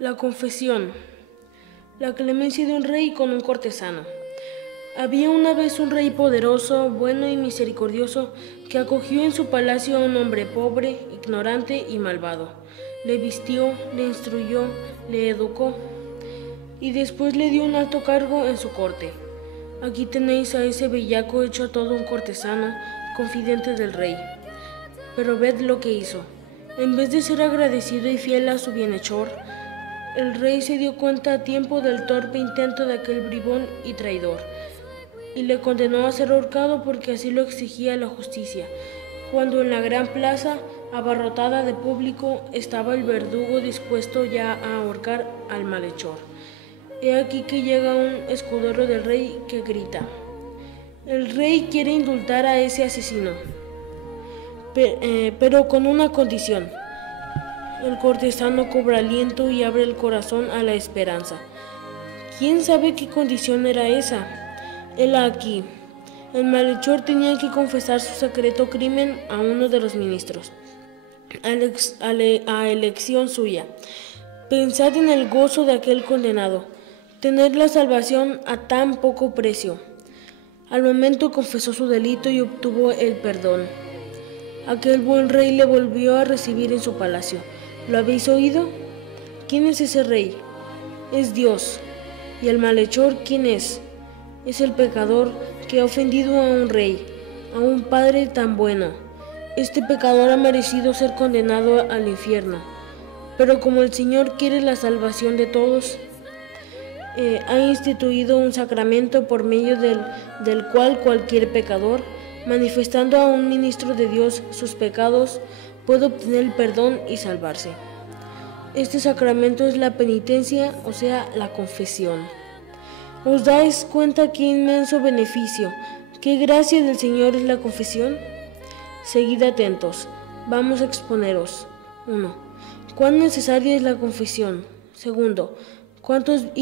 La confesión. La clemencia de un rey con un cortesano. Había una vez un rey poderoso, bueno y misericordioso, que acogió en su palacio a un hombre pobre, ignorante y malvado. Le vistió, le instruyó, le educó y después le dio un alto cargo en su corte. Aquí tenéis a ese bellaco hecho todo un cortesano, confidente del rey. Pero ved lo que hizo. En vez de ser agradecido y fiel a su bienhechor, el rey se dio cuenta a tiempo del torpe intento de aquel bribón y traidor, y le condenó a ser ahorcado porque así lo exigía la justicia, cuando en la gran plaza, abarrotada de público, estaba el verdugo dispuesto ya a ahorcar al malhechor. He aquí que llega un escudero del rey que grita: el rey quiere indultar a ese asesino, pero con una condición. El cortesano cobra aliento y abre el corazón a la esperanza. ¿Quién sabe qué condición era esa? Hela aquí. El malhechor tenía que confesar su secreto crimen a uno de los ministros, a elección suya. Pensad en el gozo de aquel condenado, tener la salvación a tan poco precio. Al momento confesó su delito y obtuvo el perdón. Aquel buen rey le volvió a recibir en su palacio. ¿Lo habéis oído? ¿Quién es ese rey? Es Dios. ¿Y el malhechor quién es? Es el pecador que ha ofendido a un rey, a un padre tan bueno. Este pecador ha merecido ser condenado al infierno. Pero como el Señor quiere la salvación de todos, ha instituido un sacramento por medio del cual cualquier pecador, manifestando a un ministro de Dios sus pecados, puede obtener el perdón y salvarse. Este sacramento es la penitencia, o sea, la confesión. ¿Os dais cuenta qué inmenso beneficio, qué gracia del Señor es la confesión? Seguid atentos, vamos a exponeros. 1. ¿Cuán necesaria es la confesión? Segundo, ¿cuántos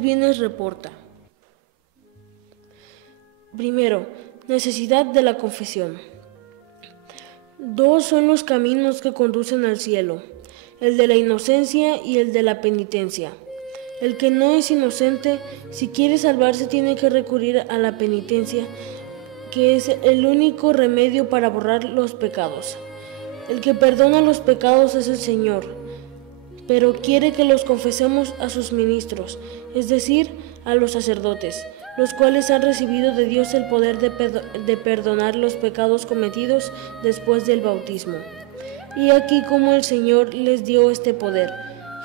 bienes reporta? Primero, necesidad de la confesión. 2 son los caminos que conducen al cielo, el de la inocencia y el de la penitencia. El que no es inocente, si quiere salvarse, tiene que recurrir a la penitencia, que es el único remedio para borrar los pecados. El que perdona los pecados es el Señor, pero quiere que los confesemos a sus ministros, es decir, a los sacerdotes, los cuales han recibido de Dios el poder de perdonar los pecados cometidos después del bautismo. Y aquí como el Señor les dio este poder.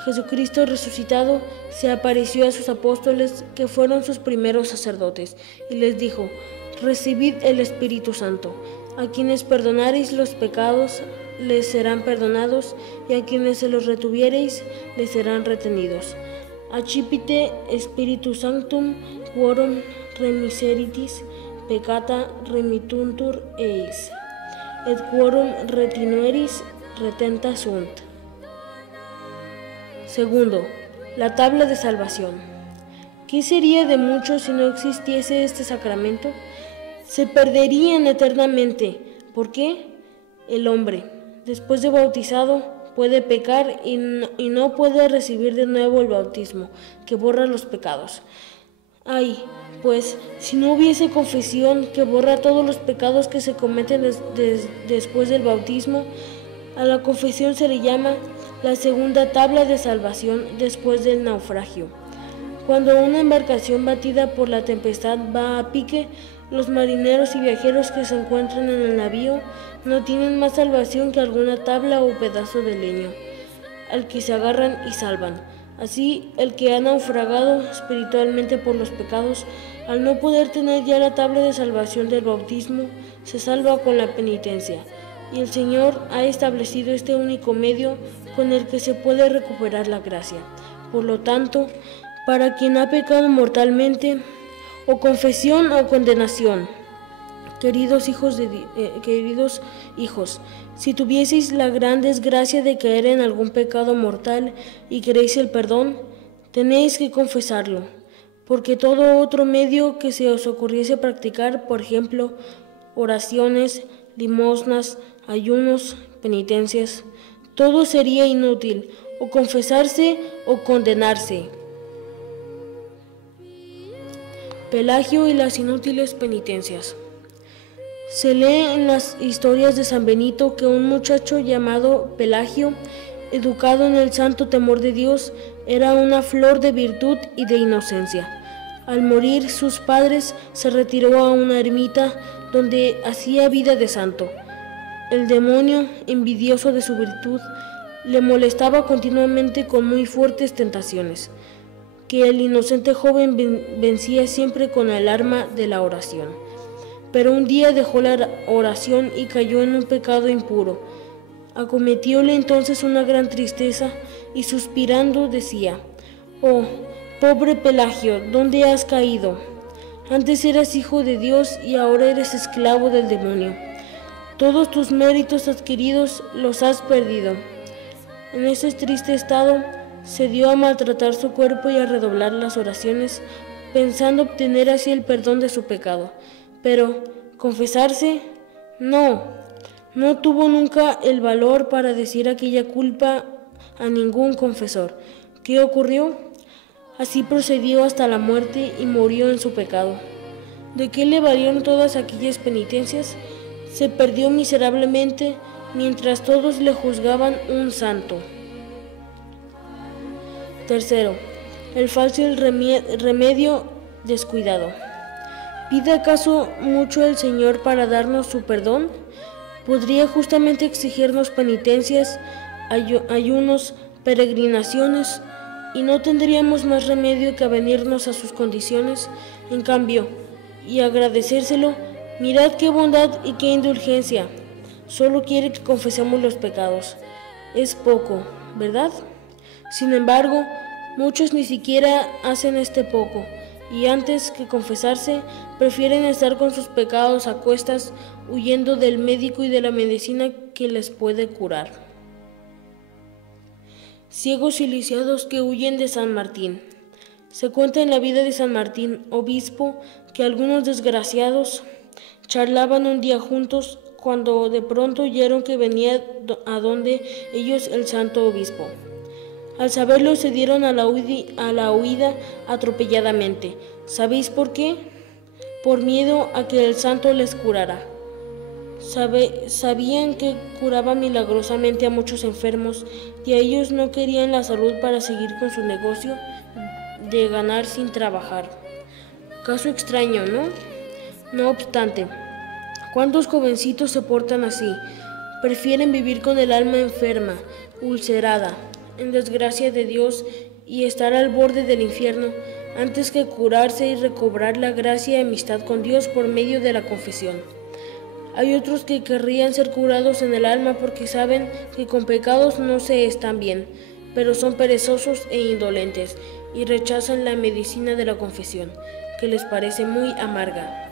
Jesucristo resucitado se apareció a sus apóstoles, que fueron sus primeros sacerdotes, y les dijo: recibid el Espíritu Santo. A quienes perdonareis los pecados, les serán perdonados, y a quienes se los retuviereis, les serán retenidos. Accipite Spiritus Sanctum, quorum remiseritis peccata remittuntur eis, et quorum retinueris retenta sunt. Segundo, la tabla de salvación. ¿Qué sería de muchos si no existiese este sacramento? Se perderían eternamente. ¿Por qué? El hombre, después de bautizado, puede pecar y no puede recibir de nuevo el bautismo, que borra los pecados. Ay, pues, si no hubiese confesión que borra todos los pecados que se cometen después del bautismo, a la confesión se le llama la segunda tabla de salvación después del naufragio. Cuando una embarcación batida por la tempestad va a pique, los marineros y viajeros que se encuentran en el navío no tienen más salvación que alguna tabla o pedazo de leño, al que se agarran y salvan. Así, el que ha naufragado espiritualmente por los pecados, al no poder tener ya la tabla de salvación del bautismo, se salva con la penitencia. Y el Señor ha establecido este único medio con el que se puede recuperar la gracia. Por lo tanto, para quien ha pecado mortalmente, o confesión o condenación. Queridos hijos, si tuvieseis la gran desgracia de caer en algún pecado mortal y queréis el perdón, tenéis que confesarlo, porque todo otro medio que se os ocurriese practicar, por ejemplo, oraciones, limosnas, ayunos, penitencias, todo sería inútil, o confesarse o condenarse. Pelagio y las inútiles penitencias. Se lee en las historias de San Benito que un muchacho llamado Pelagio, educado en el santo temor de Dios, era una flor de virtud y de inocencia. Al morir sus padres, se retiró a una ermita donde hacía vida de santo. El demonio, envidioso de su virtud, le molestaba continuamente con muy fuertes tentaciones, que el inocente joven vencía siempre con el arma de la oración. Pero un día dejó la oración y cayó en un pecado impuro. Acometióle entonces una gran tristeza y suspirando decía: «Oh, pobre Pelagio, ¿dónde has caído? Antes eras hijo de Dios y ahora eres esclavo del demonio. Todos tus méritos adquiridos los has perdido». En ese triste estado, se dio a maltratar su cuerpo y a redoblar las oraciones, pensando obtener así el perdón de su pecado. Pero, ¿confesarse? No tuvo nunca el valor para decir aquella culpa a ningún confesor. ¿Qué ocurrió? Así procedió hasta la muerte y murió en su pecado. ¿De qué le valieron todas aquellas penitencias? Se perdió miserablemente mientras todos le juzgaban un santo. Tercero, el falso remedio descuidado. ¿Pide acaso mucho el Señor para darnos su perdón? ¿Podría justamente exigirnos penitencias, ayunos, peregrinaciones, y no tendríamos más remedio que avenirnos a sus condiciones? En cambio, y agradecérselo, mirad qué bondad y qué indulgencia. Solo quiere que confesemos los pecados. Es poco, ¿verdad? Sin embargo, muchos ni siquiera hacen este poco, y antes que confesarse, prefieren estar con sus pecados a cuestas, huyendo del médico y de la medicina que les puede curar. Ciegos y lisiados que huyen de San Martín. Se cuenta en la vida de San Martín, obispo, que algunos desgraciados charlaban un día juntos cuando de pronto oyeron que venía a donde ellos el santo obispo. Al saberlo se dieron a la huida atropelladamente. ¿Sabéis por qué? Por miedo a que el santo les curara. Sabían que curaba milagrosamente a muchos enfermos y a ellos no querían la salud para seguir con su negocio de ganar sin trabajar. Caso extraño, ¿no? No obstante, ¿cuántos jovencitos se portan así? Prefieren vivir con el alma enferma, ulcerada, en desgracia de Dios y estar al borde del infierno, antes que curarse y recobrar la gracia y amistad con Dios por medio de la confesión. Hay otros que querrían ser curados en el alma porque saben que con pecados no se están bien, pero son perezosos e indolentes y rechazan la medicina de la confesión, que les parece muy amarga.